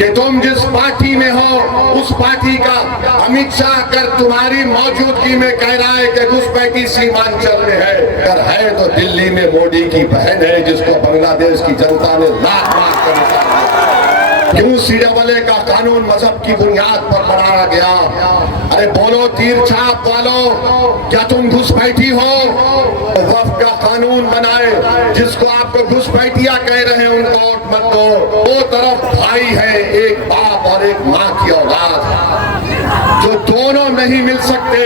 कि तुम जिस पार्टी में हो उस पार्टी का अमित शाह कर तुम्हारी मौजूदगी में कह रहा है कि घुसपैठी सीमांचल में है, अगर है तो दिल्ली में मोदी की बहन है जिसको बांग्लादेश की जनता ने लात मार कर निकाला। क्यों सीडब्ल्यूए का कानून मजहब की बुनियाद पर बनाया गया? अरे बोलो तीर छाप वालों, क्या तुम घुसपैठी हो? वक्फ का कानून बनाए, जिसको आपको घुसपैठिया कह रहे हैं उनको वोट मत दो। दो तरफ भाई है, एक बाप और एक माँ की औलाद, जो दोनों नहीं मिल सकते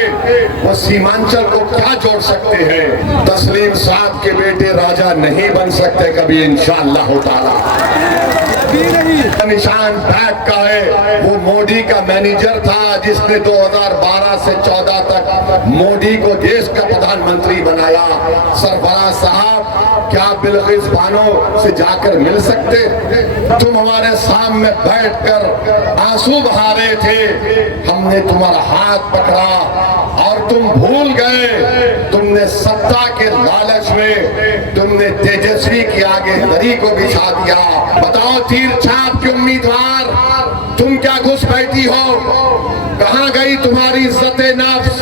वो सीमांचल को क्या जोड़ सकते हैं? तस्लीम साहब के बेटे राजा नहीं बन सकते कभी इंशाअल्लाह ताला। निशान बैग का है, वो मोदी का मैनेजर था जिसने 2012 से 14 तक मोदी को देश का प्रधानमंत्री बनाया। सरफराज साहब, क्या बिल्किस बानो से जाकर मिल सकते? तुम हमारे सामने बैठकर आंसू बहा रहे थे, हमने तुम्हारा हाथ पकड़ा और तुम भूल गए। तुमने सत्ता के लालच में तुमने तेजस्वी की आगे दरी को बिछा दिया। बताओ तीर छाप के उम्मीदवार, तुम क्या घुसपैठी हो? कहां गई तुम्हारी इज्जत-ए नफ्स?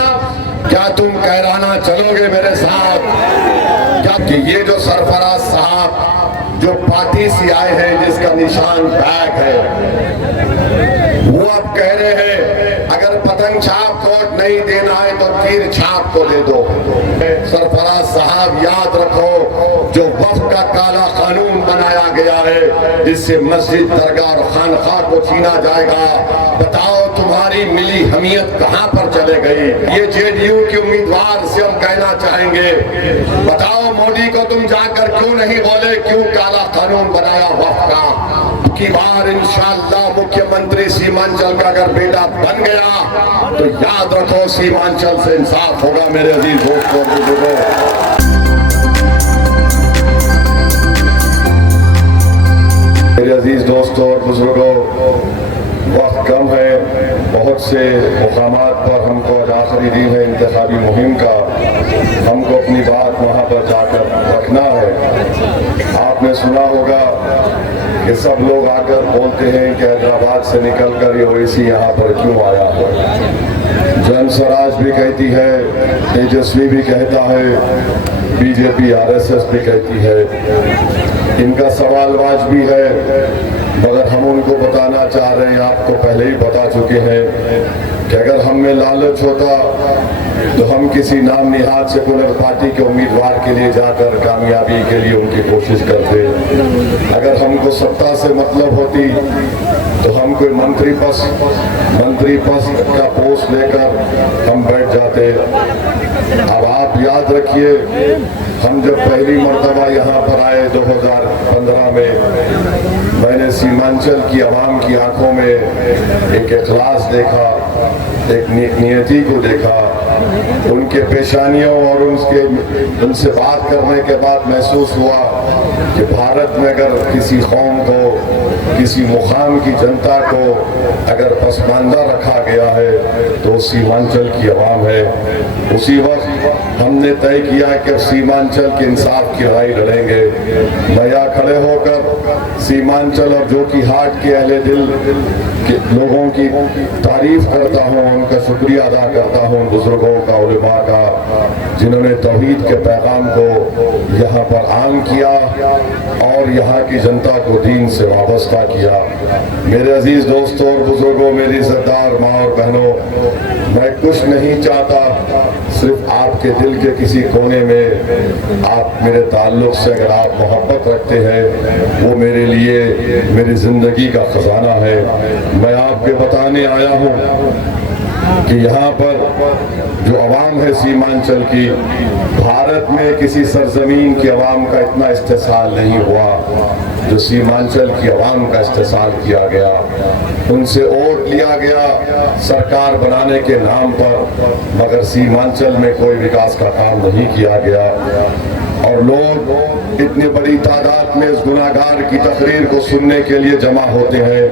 क्या तुम कहराना चलोगे मेरे साथ? क्या कि ये जो सरफराज साहब जो पार्टी से आए हैं जिसका निशान बैग है, वो अब कह रहे हैं अगर पतंग छाप वोट नहीं देना है तो तीर छाप को दे दो। सरफराज साहब याद रखो, जो वक्फ का काला कानून बनाया गया है जिससे मस्जिद, दरगाह और खानखा को छीना जाएगा, बताओ तुम्हारी मिली हमियत कहां पर चले गई? ये जेडीयू के उम्मीदवार से हम कहना चाहेंगे, बताओ मोदी को तुम जाकर क्यों नहीं बोले क्यों काला कानून बनाया वक्फ का? की बार इंशाअल्लाह मुख्यमंत्री सीमांचल का अगर बेटा बन गया तो याद रखो सीमांचल से इंसाफ होगा मेरे अजीज दोस्तों बुजुर्गों। मेरे अजीज दोस्तों और बुजुर्गों, वक्त कम है, बहुत से मुकामात पर हमको आज आखिरी दिन है इंतखाबी मुहिम का, हमको अपनी बात वहाँ पर जाकर रखना है। आपने सुना होगा कि सब लोग आकर बोलते हैं कि हैदराबाद से निकलकर ये ओवैसी यहाँ पर क्यों आया है। जन स्वराज भी कहती है, तेजस्वी भी कहता है, बीजेपी आरएसएस भी कहती है। इनका सवाल वाजबी है, मगर हम उनको बताना चाह रहे हैं, आपको पहले ही बता चुके हैं कि अगर हम में लालच होता तो हम किसी नाम निहाद सेकुलर पार्टी के उम्मीदवार के लिए जाकर कामयाबी के लिए उनकी कोशिश करते। अगर हमको सत्ता से मतलब होती तो हम कोई मंत्री पद का पोस्ट लेकर हम बैठ जाते। अब आप याद रखिए, हम जब पहली मर्तबा यहाँ पर आए 2015 में, मैंने सीमांचल की आवाम की आंखों में एक इखलास देखा, एक नियति को देखा। उनके पेशानियों और उनसे बात करने के बाद महसूस हुआ कि भारत में अगर किसी कौम को, किसी मुकाम की जनता को अगर पसमानदा रखा गया है तो सीमांचल की आवाम है। उसी वक्त हमने तय किया कि सीमांचल के इंसाफ की लड़ाई लड़ेंगे। मैं यहाँ खड़े होकर सीमांचल और जो की हाट के अहले दिल के लोगों की तारीफ करता हूँ, उनका शुक्रिया अदा करता हूँ, बुजुर्गों का, उलेमा का, जिन्होंने तौहीद के पैगाम को यहाँ पर आम किया और यहाँ की जनता को दीन से वाबस्ता किया। मेरे अजीज दोस्तों और बुजुर्गों, मेरी इज्जतदार माँ और बहनों, मैं कुछ नहीं चाहता, सिर्फ आपके दिल के किसी कोने में आप मेरे ताल्लुक से अगर आप मोहब्बत रखते हैं, वो मेरे लिए मेरी जिंदगी का खजाना है। मैं आपके बताने आया हूँ कि यहाँ पर जो अवाम है सीमांचल की, भारत में किसी सरजमीन की अवाम का इतना इस्तेसाल नहीं हुआ जो सीमांचल की अवाम का इस्तेसाल किया गया। उनसे वोट लिया गया सरकार बनाने के नाम पर, मगर सीमांचल में कोई विकास का काम नहीं किया गया। और लोग इतनी बड़ी तादाद में इस गुनाहगार की तकरीर को सुनने के लिए जमा होते हैं।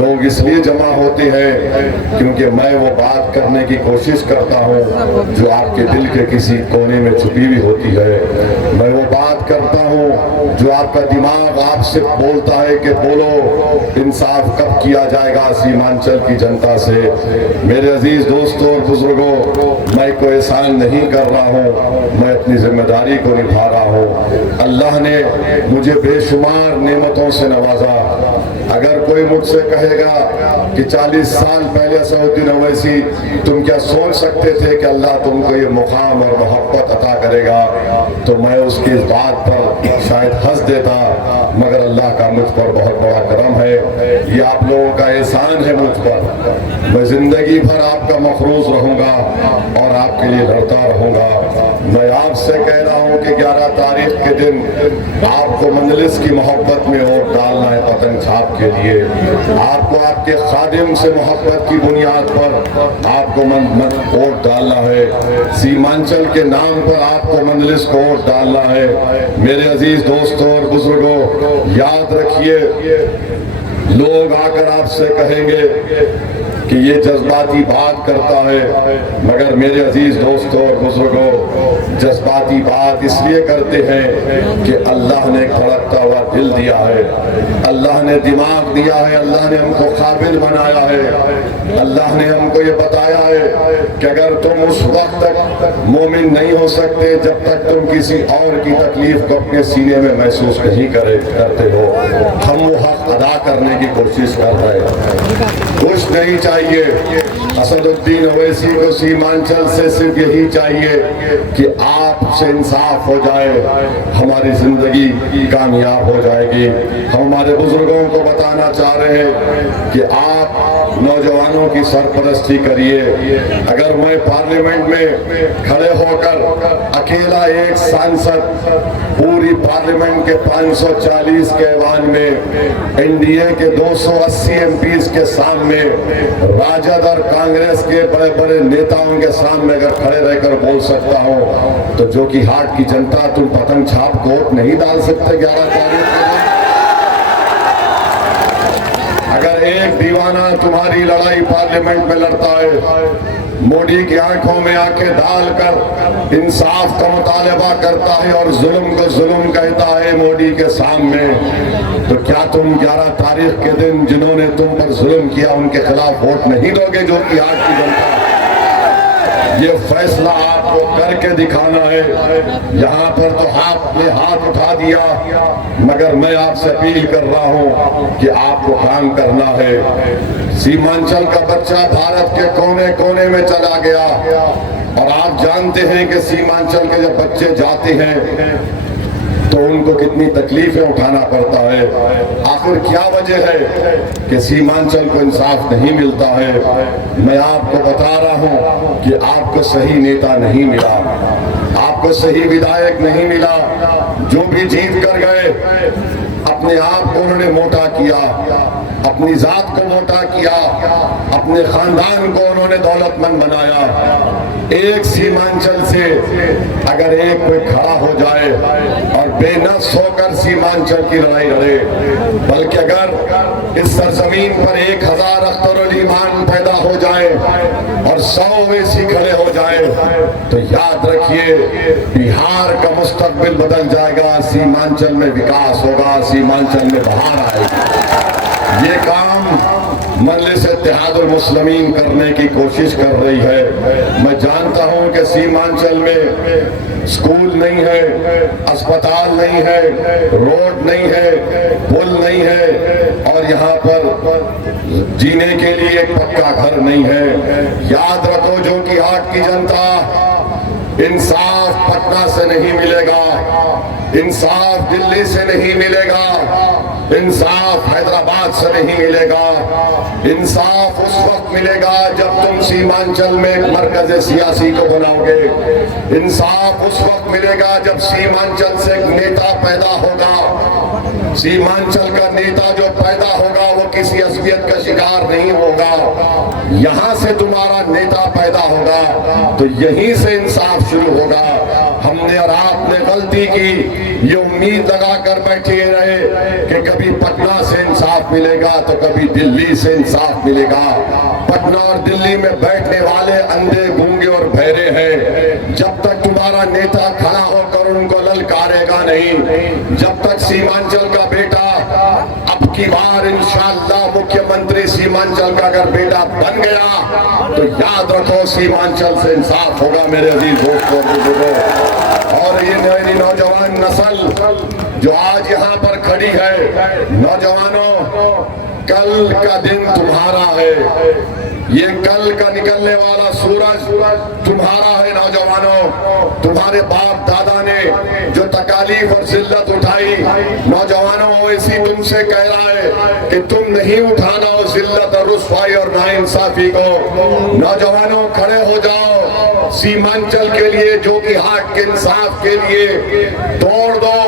लोग इसलिए जमा होते हैं क्योंकि मैं वो बात करने की कोशिश करता हूँ जो आपके दिल के किसी कोने में छुपी हुई होती है। मैं वो बात करता हूँ जो आपका दिमाग आपसे बोलता है कि बोलो इंसाफ कब किया जाएगा सीमांचल की जनता से। मेरे अजीज दोस्तों और बुजुर्गों, मैं कोई एहसान नहीं कर रहा हूँ, मैं अपनी जिम्मेदारी को निभा रहा हूँ। अल्लाह ने मुझे बेशुमार नेमतों से नवाजा। अगर कोई मुझसे कहेगा कि 40 साल पहले असदुद्दीन ओवैसी तुम क्या सोच सकते थे कि अल्लाह तुमको ये मुकाम और मोहब्बत अता करेगा, तो मैं उसकी इस बात पर शायद हंस देता, मगर अल्लाह का मुझ पर बहुत बड़ा करम है। ये आप लोगों का एहसान है मुझ पर। मैं जिंदगी भर आपका मखरूज रहूंगा और आपके लिए लड़ता रहूंगा। मैं आपसे कह रहा हूं कि 11 तारीख के दिन आपको मंजलिस की मोहब्बत में वोट डालना है पतंग छाप के लिए। आपको आपके खादिम से मोहब्बत की बुनियाद पर आपको वोट डालना है। सीमांचल के नाम पर आपको मंजलिस को वोट डालना है। मेरे अजीज दोस्तों और बुजुर्गों, याद रखिए, लोग आकर आपसे कहेंगे कि ये जज्बाती बात करता है, मगर मेरे अजीज दोस्तों और बुजुर्गों, जज्बाती बात इसलिए करते हैं कि अल्लाह ने धड़कता हुआ दिल दिया है, अल्लाह ने दिमाग दिया है, अल्लाह ने हमको काबिल बनाया है, अल्लाह ने हमको ये बताया है कि अगर तुम उस वक्त तक मोमिन नहीं हो सकते जब तक तुम किसी और की तकलीफ को अपने सीने में महसूस नहीं करते हो। हम वो हक अदा करने की कोशिश कर रहे हैं। कुछ नहीं चाहिए असदुद्दीन ओवैसी को सीमांचल से, सिर्फ यही चाहिए कि आपसे इंसाफ हो जाए, हमारी जिंदगी कामयाब हो जाएगी। हम हमारे बुजुर्गों को बताना चाह रहे हैं कि आप नौजवानों की सरपरस्ती करिए। अगर मैं पार्लियामेंट में खड़े होकर अकेला एक सांसद पूरी पार्लियामेंट के 540 के ऐवान में, एनडीए के 280 एमपीज के सामने, राजद और कांग्रेस के बड़े बड़े नेताओं के सामने अगर खड़े रहकर बोल सकता हूं, तो जो कि हाट की जनता तुम पतंग छाप वोट नहीं डाल सकते 11 तारीख को। अगर एक दीवाना तुम्हारी लड़ाई पार्लियामेंट में लड़ता है, मोदी की आंखों में आंखें डालकर इंसाफ का मुतालबा करता है और जुल्म को जुल्म कहता है मोदी के सामने, तो क्या तुम 11 तारीख के दिन जिन्होंने तुम पर जुल्म किया उनके खिलाफ वोट नहीं दोगे? जो कि आज की जनता, ये फैसला आपको करके दिखाना है। यहाँ पर तो आपने हाथ उठा दिया, मगर मैं आपसे अपील कर रहा हूँ कि आपको काम करना है। सीमांचल का बच्चा भारत के कोने कोने में चला गया और आप जानते हैं कि सीमांचल के जब बच्चे जाते हैं तो उनको कितनी तकलीफें उठाना पड़ता है। आखिर क्या वजह है कि सीमांचल को इंसाफ नहीं मिलता है? मैं आपको बता रहा हूं कि आपको सही नेता नहीं मिला, आपको सही विधायक नहीं मिला। जो भी जीत कर गए अपने आप को उन्होंने मोटा किया, अपनी जात को मोटा किया, अपने खानदान को उन्होंने दौलतमंद बनाया। एक सीमांचल से अगर एक कोई खड़ा हो जाए और बेनफ्स होकर सीमांचल की लड़ाई लड़े, बल्कि अगर इस सरजमीन पर 1000 अख्तरुल ईमान पैदा हो जाए और 100 ओवैसी खड़े हो जाए, तो याद रखिए बिहार का मुस्तकबिल बदल जाएगा, सीमांचल में विकास होगा, सीमांचल में बहार आएगी। ये काम मजलिस इत्तेहादुल मुस्लिमीन करने की कोशिश कर रही है। मैं जानता हूं कि सीमांचल में स्कूल नहीं है, अस्पताल नहीं है, रोड नहीं है, पुल नहीं है और यहाँ पर जीने के लिए एक पक्का घर नहीं है। याद रखो, जो कि हाट की जनता, इंसाफ पटना से नहीं मिलेगा, इंसाफ दिल्ली से नहीं मिलेगा, इंसाफ हैदराबाद से नहीं मिलेगा। इंसाफ उस वक्त मिलेगा जब तुम सीमांचल में मरकज सियासी को बनाओगे। इंसाफ उस वक्त मिलेगा जब सीमांचल से एक नेता पैदा होगा। सीमांचल का नेता जो पैदा होगा वो किसी असलियत का शिकार नहीं होगा, यहाँ से तुम्हारा नेता पैदा होगा, तो यहीं से इंसाफ शुरू होगा। हमने और आपने गलती की, ये उम्मीद लगा कर बैठे रहे कि कभी पटना से इंसाफ मिलेगा तो कभी दिल्ली से इंसाफ मिलेगा। पटना और दिल्ली में बैठने वाले अंधे, गूंगे और बहरे हैं। जब तक तुम्हारा नेता खड़ा होकर उनको ललकारेगा नहीं, जब तक सीमांचल का बेटा अब की बार इंशाअल्लाह मुख्यमंत्री सीमांचल का अगर बेटा बन गया तो याद रखो सीमांचल से इंसाफ होगा मेरे अजीज दोस्तों, बुजुर्गों। और ये मेरी नौजवान नस्ल जो आज यहाँ पर खड़ी है, नौजवानों, कल का दिन तुम्हारा है। ये कल का निकलने वाला सूरज तुम्हारा है नौजवानों। तुम्हारे बाप दादा ने जो तकालीफ और जिल्लत उठाई, नौजवानों ऐसी तुमसे कह रहा है कि तुम नहीं उठाना हो जिल्लत और रुसवाई और नाइंसाफी को। नौजवानों खड़े हो जाओ सीमांचल के लिए, जो कि हक के इंसाफ के लिए तोड़ दो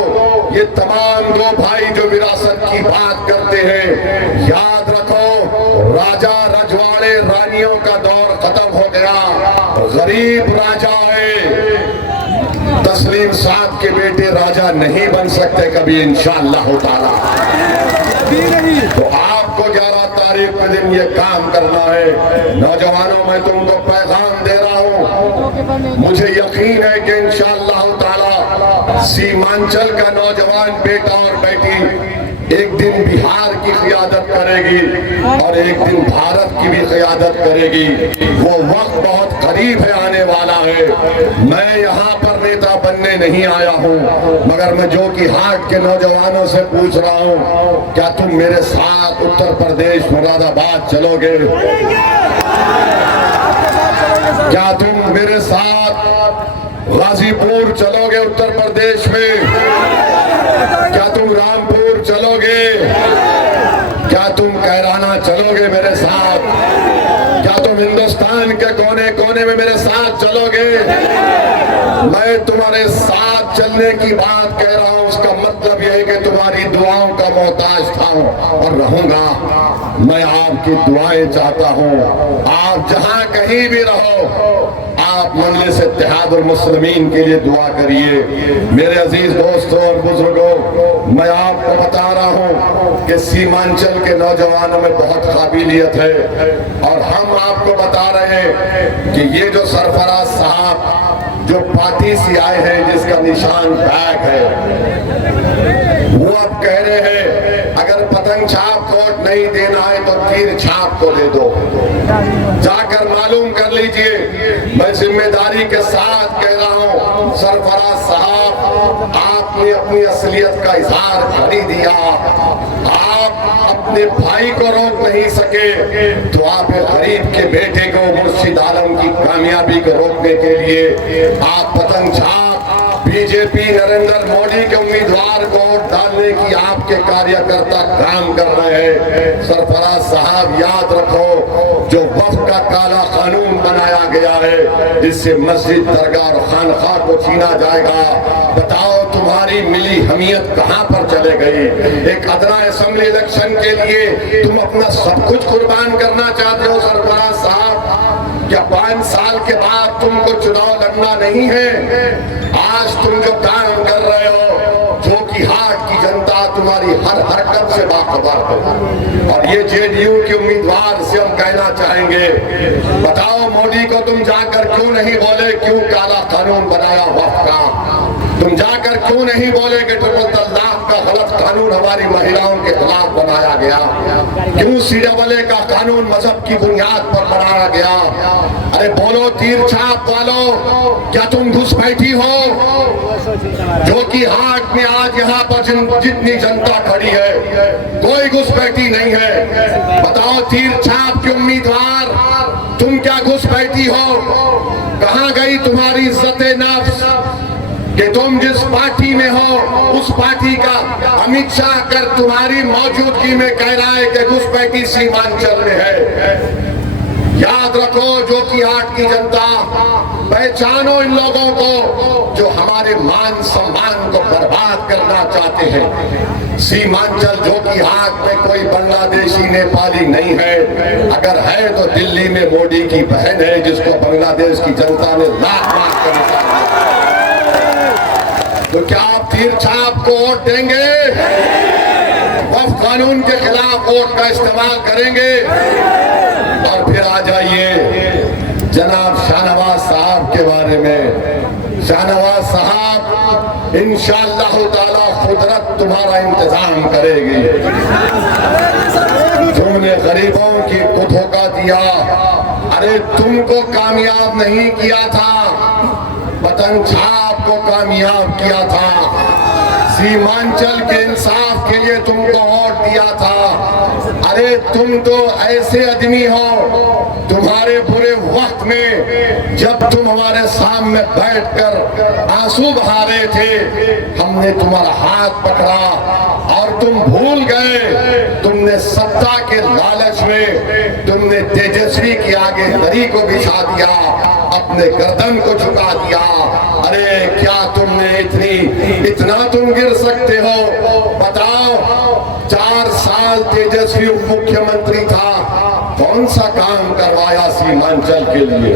ये तमाम दो भाई जो विरासत की बात करते हैं। याद रखो, राजा रजवाड़े रानियों का दौर खत्म हो गया, गरीब राजा है। तस्लीम साहब के बेटे राजा नहीं बन सकते कभी इंशाअल्लाह ताला। तो आपको 11 तारीख के दिन ये काम करना है। नौजवानों, मैं तुमको पैगाम दे रहा हूँ, मुझे यकीन है कि इंशाअल्लाह ताला सीमांचल का नौजवान बेटा और बेटी एक दिन बिहार की क़ियादत करेगी और एक दिन भारत की भी क़ियादत करेगी। वो वक्त बहुत करीब है, आने वाला है। मैं यहाँ पर नेता बनने नहीं आया हूँ, मगर मैं जो कि हाट के नौजवानों से पूछ रहा हूँ, क्या तुम मेरे साथ उत्तर प्रदेश मुरादाबाद चलोगे? क्या तुम मेरे साथ गाजीपुर चलोगे उत्तर प्रदेश में? क्या तुम रामपुर चलोगे? क्या तुम कैराना चलोगे मेरे साथ? क्या तुम हिंदुस्तान के कोने कोने में मेरे साथ चलोगे? मैं तुम्हारे साथ चलने की बात कह रहा हूँ, उसका मतलब यह है कि तुम्हारी दुआओं का मोहताज था और रहूंगा। मैं आपकी दुआएं चाहता हूँ। आप जहाँ कहीं भी रहो, आप मजलिस इत्तेहाद और मुस्लिमीन के लिए दुआ करिए। मेरे अजीज दोस्तों और बुजुर्गों, मैं आपको बता रहा हूँ कि सीमांचल के नौजवानों में बहुत काबिलियत है और हम आपको बता रहे हैं कि ये जो सरफराज साहब जो पार्टी से आए हैं, जिसका निशान बैग है, वो अब कह रहे हैं अगर पतंग छाप वोट नहीं देना है तो तीर छाप को दे दो। जाकर मालूम कर लीजिए। मैं जिम्मेदारी के साथ कह रहा हूँ, सरफराज साहब, आपने अपनी असलियत का इजहार कर ही दिया। आप अपने भाई को रोक नहीं सके तो आप गरीब के बेटे को, मुर्शिद आलम की कामयाबी को रोकने के लिए आप पतंग छाप बीजेपी नरेंद्र मोदी के उम्मीदवार को डालने की आपके कार्यकर्ता काम कर रहे हैं। सरफराज साहब, याद रखो, जो वक्फ का काला कानून बनाया गया है, जिससे मस्जिद, दरगाह और खानखा को छीना जाएगा, बताओ तुम्हारी मिली हमियत कहां पर चले गई? एक अदना असेंबली इलेक्शन के लिए तुम अपना सब कुछ कुर्बान करना चाहते हो सरफराज साहब? क्या 5 साल के बाद तुमको चुनाव लड़ना नहीं है? आज तुम जो काम कर रहे हो, जो कि हाट की जनता तुम्हारी हर हरकत से बाखबर है। और ये जेडीयू के उम्मीदवार से हम कहना चाहेंगे, बताओ मोदी को तुम जाकर क्यों नहीं बोले क्यों काला कानून बनाया वक्फ का? तुम जाकर क्यों नहीं बोले कि ट्रिपल तलाक का गलत कानून हमारी महिलाओं के खिलाफ बनाया गया? क्यों CAA का कानून मजहब की बुनियाद पर बनाया गया? अरे बोलो तीर छाप वालों, क्या तुम घुसपैठी हो? जो कि हाट में आज यहाँ पर जितनी जनता खड़ी है, कोई घुसपैठी नहीं है। बताओ तीर छाप के उम्मीदवार, तुम क्या घुसपैठी हो? कहाँ गई तुम्हारी इज्जत नफ्स कि तुम जिस पार्टी में हो उस पार्टी का अमित शाह कर तुम्हारी मौजूदगी में कह रहा है कि घुसपैठी सीमांचल में है? याद रखो, जो कि हाट की जनता, पहचानो इन लोगों को जो हमारे मान सम्मान को बर्बाद करना चाहते हैं। सीमांचल जो कि हाट में कोई बांग्लादेशी नेपाली नहीं है, अगर है तो दिल्ली में मोदी की बहन है, जिसको बांग्लादेश की जनता ने लात मार कर निकाला। तो क्या आप तीर छाप को वोट देंगे? वक्फ कानून के खिलाफ वोट का इस्तेमाल करेंगे? और फिर आ जाइए जनाब शाहनवाज साहब के बारे में। शाहनवाज साहब इंशाअल्लाह ताला कुदरत तुम्हारा इंतजाम करेगी। तुमने गरीबों की को धोखा दिया, अरे तुमको कामयाब नहीं किया था, पतंग छाप को कामयाब किया था, सीमांचल के इंसाफ के लिए तुमको वोट दिया था। अरे तुम तो ऐसे आदमी हो, तुम्हारे बुरे वक्त में जब तुम हमारे सामने बैठकर आंसू बहा रहे थे, हमने तुम्हारा हाथ पकड़ा और तुम भूल गए। तुमने सत्ता के लालच में तुमने तेजस्वी के आगे दरी को बिछा दिया, अपने गर्दन को झुका दिया। अरे क्या तुमने इतना तुम गिर सकते हो? बताओ, 4 साल तेजस्वी उप मुख्यमंत्री था, कौन सा काम करवाया सीमांचल के लिए?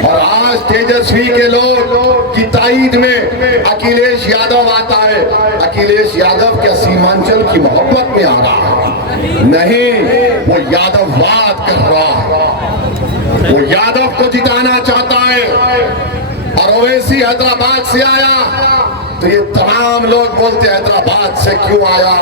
और आज तेजस्वी के लोग की ताईद में अखिलेश यादव आता है। अखिलेश यादव क्या सीमांचल की मोहब्बत में आ रहा है? नहीं, वो यादववाद कर रहा है, वो यादव को जिताना चाहता है। और ओवैसी हैदराबाद से आया तो ये तमाम लोग बोलते हैदराबाद से क्यों आया?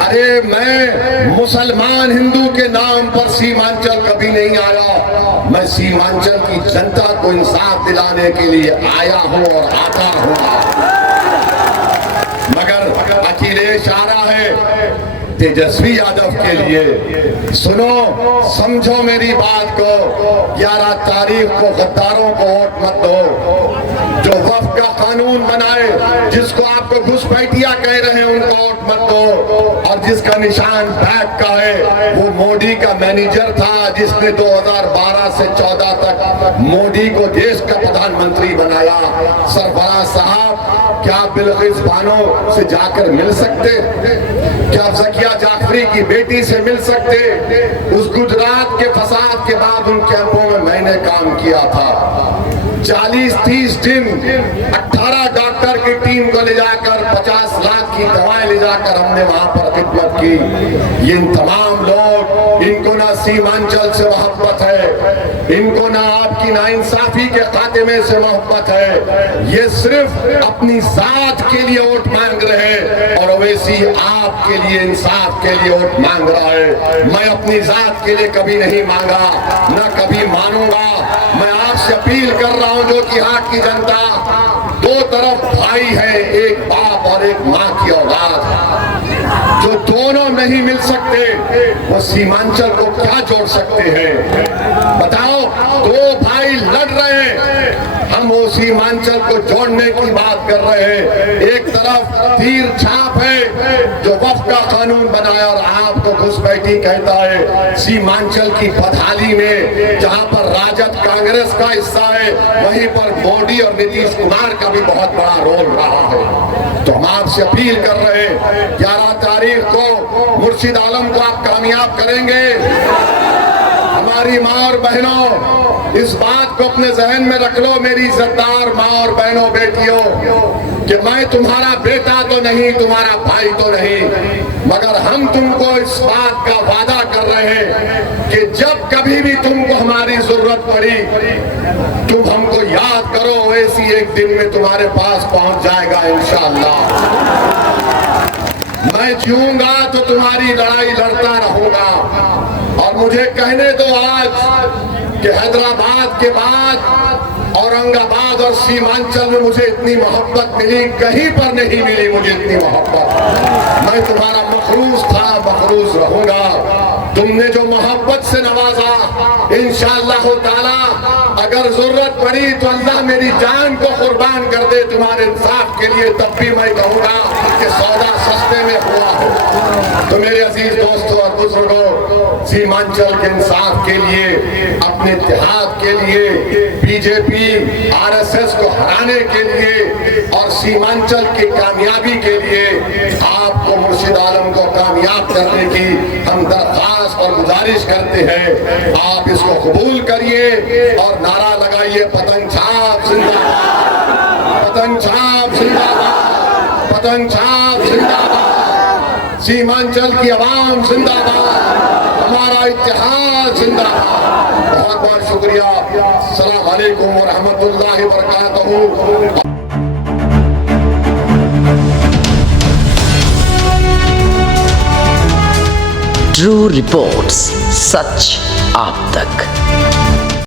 अरे मैं मुसलमान हिंदू के नाम पर सीमांचल कभी नहीं आया, मैं सीमांचल की जनता को इंसाफ दिलाने के लिए आया हूं और आता हूं। मगर अखिलेश आ रहा है तेजस्वी यादव के लिए। सुनो, समझो मेरी बात को, 11 तारीख को गद्दारों को वोट मत दो। जो वक्फ का कानून बनाए, जिसको आपको घुसपैठिया कह रहे हैं, उनको वोट मत दो। और जिसका निशान बैग का है, वो मोदी का मैनेजर था, जिसने 2012 से 14 तक मोदी को देश का प्रधानमंत्री बनाया। सरफराज साहब, क्या बिल्किस बानो से जाकर मिल सकते? क्या ज़किया जाफरी की बेटी से मिल सकते? उस गुजरात के फसाद के बाद उन कैंपों में मैंने काम किया था। 40-30 दिन 18 डॉक्टर की टीम को ले जाकर 50 लाख की दवाएं ले जाकर हमने वहां पर खिदमत की। ये तमाम लोग, इनको ना सीमांचल से मोहब्बत है, इनको ना आपकी नाइंसाफी के खात्मे से मोहब्बत है। ये सिर्फ अपनी जात के लिए वोट मांग रहे हैं और ओवैसी आपके लिए, इंसाफ के लिए वोट मांग रहा है। मैं अपनी जात के लिए कभी नहीं मांगा, न कभी मानूंगा। मैं आपसे अपील कर रहा हूं, जो कि हाट की जनता, 2 तरफ भाई है, एक बाप और एक माँ की औलाद, जो दोनों नहीं मिल सकते, वो सीमांचल को क्या जोड़ सकते हैं? बताओ, 2 भाई लड़ रहे हैं, हम वो सीमांचल को जोड़ने की बात कर रहे हैं। एक तरफ तीर छाप है जो वक्फ का कानून बनाया और आपको घुसपैठी कहता है। सीमांचल की बदहाली में जहां पर राजद कांग्रेस का हिस्सा है, वहीं पर मोदी और नीतीश कुमार का भी बहुत बड़ा रोल रहा है। तो हम आपसे अपील कर रहे हैं, 11 तारीख को मुर्शिद आलम को आप कामयाब करेंगे। हमारी माँ और बहनों, इस बात को अपने जहन में रख लो, मेरी इज्जतदार माँ और बहनों, बेटियों, कि मैं तुम्हारा बेटा तो नहीं, तुम्हारा भाई तो नहीं, मगर हम तुमको इस बात का वादा कर रहे हैं कि जब कभी भी तुमको हमारी जरूरत पड़ी, तुम हमको याद करो, ऐसी एक दिन में तुम्हारे पास पहुंच जाएगा इंशाअल्लाह। मैं जीऊंगा तो तुम्हारी लड़ाई लड़ता रहूंगा। और मुझे कहने दो आज कि हैदराबाद के बाद औरंगाबाद और सीमांचल में मुझे इतनी मोहब्बत मिली, कहीं पर नहीं मिली मुझे इतनी मोहब्बत। मैं तुम्हारा मखरूज था, मखरूज रहूंगा। तुमने जो मोहब्बत से नवाजा, इंशाअल्लाह ताला अगर जरूरत पड़ी तो अल्लाह मेरी जान को कुर्बान कर दे तुम्हारे इंसाफ के लिए, तब भी मैं कहूंगा कि सौदा सस्ते में हुआ हो। तो मेरे अजीज दोस्तों और बुजुर्गों, सीमांचल के इंसाफ के लिए, अपने इत्तेहाद के लिए, बीजेपी आरएसएस को हराने के लिए और सीमांचल की कामयाबी के लिए आपको मुर्शिद आलम को कामयाब करने की हम दरख्वास्त और गुजारिश करते हैं। आप इसको कबूल करिए और नारा लगाइए, पतंग छाप जिंदाबाद, पतंग छाप जिंदाबाद। सीमांचल की आवाम जिंदाबाद, हमारा इत्तेहाद जिंदाबाद। बहुत बहुत शुक्रिया। अस्सलाम वालेकुम व रहमतुल्लाहि व बरकातहू। ट्रू रिपोर्ट्स, सच आप तक।